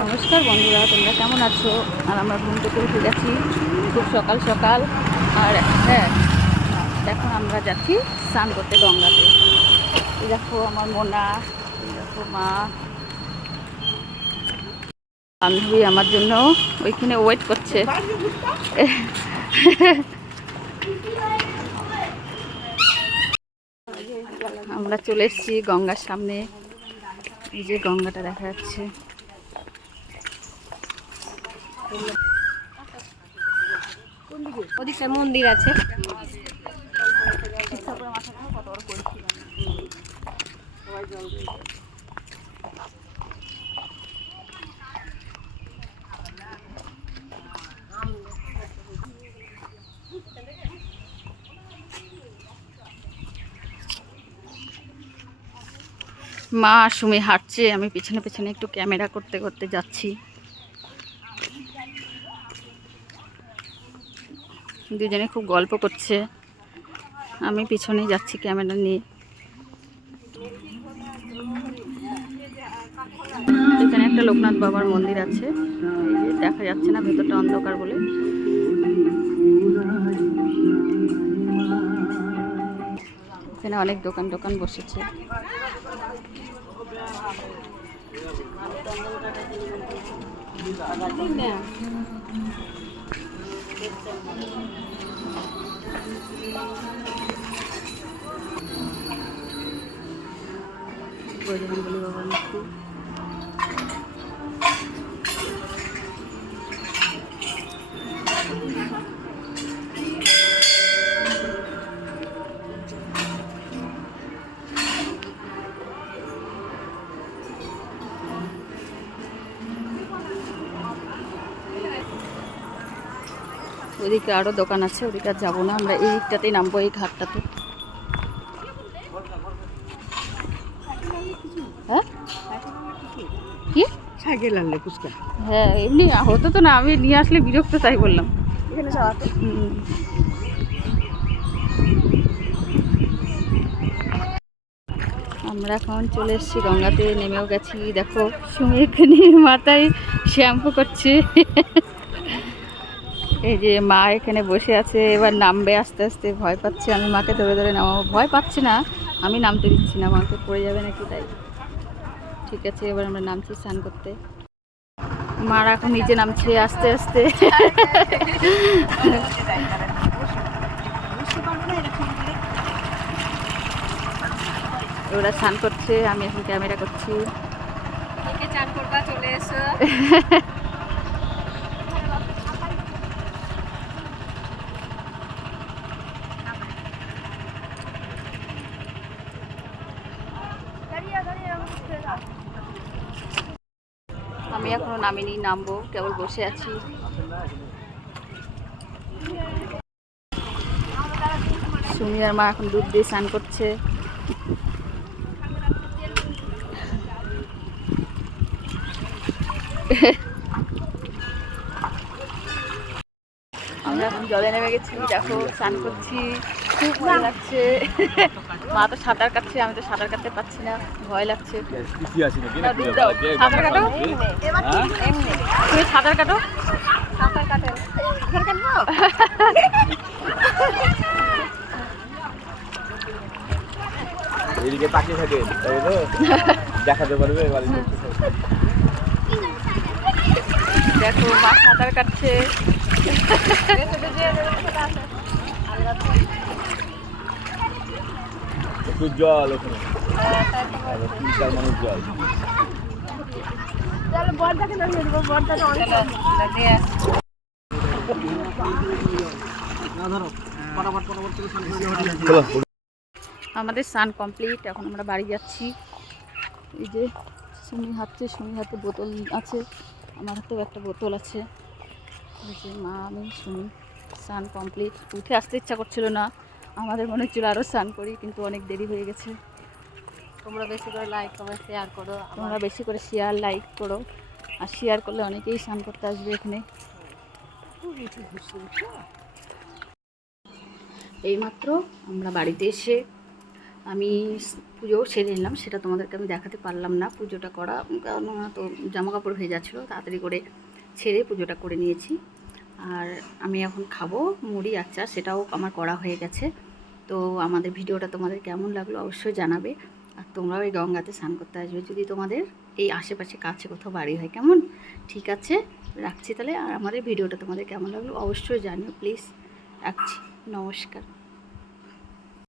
নমস্কার বন্ধুরা, তোমরা কেমন আছো? আর আমরা ঘুম থেকে উঠে গেছি। খুব সকাল সকাল। আর হ্যাঁ দেখো আমরা যাচ্ছি স্নান করতে গঙ্গাতে। দেখো আমার মোনা দেখো মা। বান্ধবী আমার জন্য ওইখানে ওয়েট করছে। আমরা চলে এসেছি গঙ্গার সামনে। এই যে গঙ্গাটা দেখা যাচ্ছে। ওদিকটা মন্দির আছে। মা সুমি হাঁটছে আমি পিছনে পিছনে একটু ক্যামেরা করতে করতে যাচ্ছি। দুজনে খুব গল্প করছে। আমি পিছনেই যাচ্ছি ক্যামেরা নিয়ে। এখানে একটা লোকনাথ বাবার মন্দির আছে। দেখা যাচ্ছে না, ভেতরটা অন্ধকার বলে। এখানে অনেক দোকান টোকান বসেছে। Pwede nang baliwawan ko. ওদিকে আরও দোকান আছে ওদিকে আর যাব না। আমরা এই দিকটাতেই নামবো এই ঘাটটাতে। হ্যাঁ? কি? সাইকেল আনলে ফুচকা। হ্যাঁ এমনি হতো তো না আমি নিয়ে আসলে বিরক্ত তাই বললাম। এখানে আমরা এখন চলে এসেছি গঙ্গাতে নেমেও গেছি। দেখো সুমি এখানে মাথায় শ্যাম্পু করছে। এই যে মা এখানে বসে আছে, এবার নামবে আস্তে আস্তে, ভয় পাচ্ছে। আমি মাকে ধরে ধরে নামাবো। ভয় পাচ্ছি না, আমি নামতে দিচ্ছি না মাকে পড়ে যাবে নাকি তাই। ঠিক আছে, এবার আমরা নামছি স্নান করতে। মারা এখন নিজে নামছে আস্তে আস্তে। ওরা স্নান করছে, আমি এখন ক্যামেরা করছি। চলে এসো। আমি এখনও নামিনি নামবো কেবল বসে আছি। সুমিয়ার মা এখন দুধ দিয়ে স্নান করছে। জলে নেমে গেছি। দেখো, স্নান করছি। খুব ভালো লাগছে। মা তো সাঁতার কাটছে, আমি তো সাঁতার কাটতে পারছি না। ভয় লাগছে। সাঁতার কাটো? তুমি সাঁতার কাটো? সাঁতার কাটেন এদিকে তাকিয়ে থাকে দেখাতে পারবে বাড়ি দেখো মা সাঁতার কাটছে। প্রচুর জল ওখানে। তিন চার মানুষ জল। আমাদের স্নান কমপ্লিট এখন আমরা বাড়ি যাচ্ছি। এই যে সুমি হাতে সুমি হাতে বোতল আছে। আমার হাতেও একটা বোতল আছে। যে মা আমি শুনি স্নান কমপ্লিট উঠে আসতে ইচ্ছা করছিল না। আমাদের মনে হচ্ছিল আরও স্নান করি কিন্তু অনেক দেরি হয়ে গেছে। তোমরা বেশি করে লাইক কমেন্ট শেয়ার করো। তোমরা বেশি করে শেয়ার লাইক করো। আর শেয়ার করলে অনেকেই স্নান করতে আসবে এখানে। এইমাত্র আমরা বাড়িতে এসে আমি পুজো সেরে নিলাম, সেটা তোমাদেরকে আমি দেখাতে পারলাম না পুজোটা করা, কারণ তো জামা কাপড় হয়ে যাচ্ছিল, তাড়াতাড়ি করে ছেড়ে পুজোটা করে নিয়েছি। আর আমি এখন খাব মুড়ি, আচার, সেটাও আমার করা হয়ে গেছে। তো আমাদের ভিডিওটা তোমাদের কেমন লাগল অবশ্যই জানাবে। আর তোমরাও এই গঙ্গাতে স্নান করতে আসবে যদি তোমাদের এই আশেপাশে কাছে কোথাও বাড়ি হয়। কেমন? ঠিক আছে, রাখছি তাহলে। আর আমাদের ভিডিওটা তোমাদের কেমন লাগল অবশ্যই জানিও, প্লিজ। রাখছি, নমস্কার।